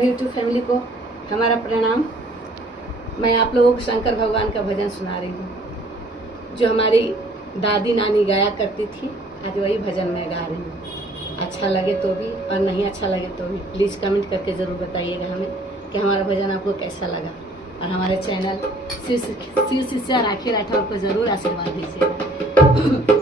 YouTube family को हमारा प्रणाम। मैं आप लोगों को शंकर भगवान का भजन सुना रही हूँ जो हमारी दादी नानी गाया करती थी। आज वही भजन मैं गा रही हूँ। अच्छा लगे तो भी और नहीं अच्छा लगे तो भी प्लीज़ कमेंट करके ज़रूर बताइएगा हमें कि हमारा भजन आपको कैसा लगा। और हमारे चैनल शिव शिष्या राखी राठौर को ज़रूर आशीर्वाद दीजिएगा।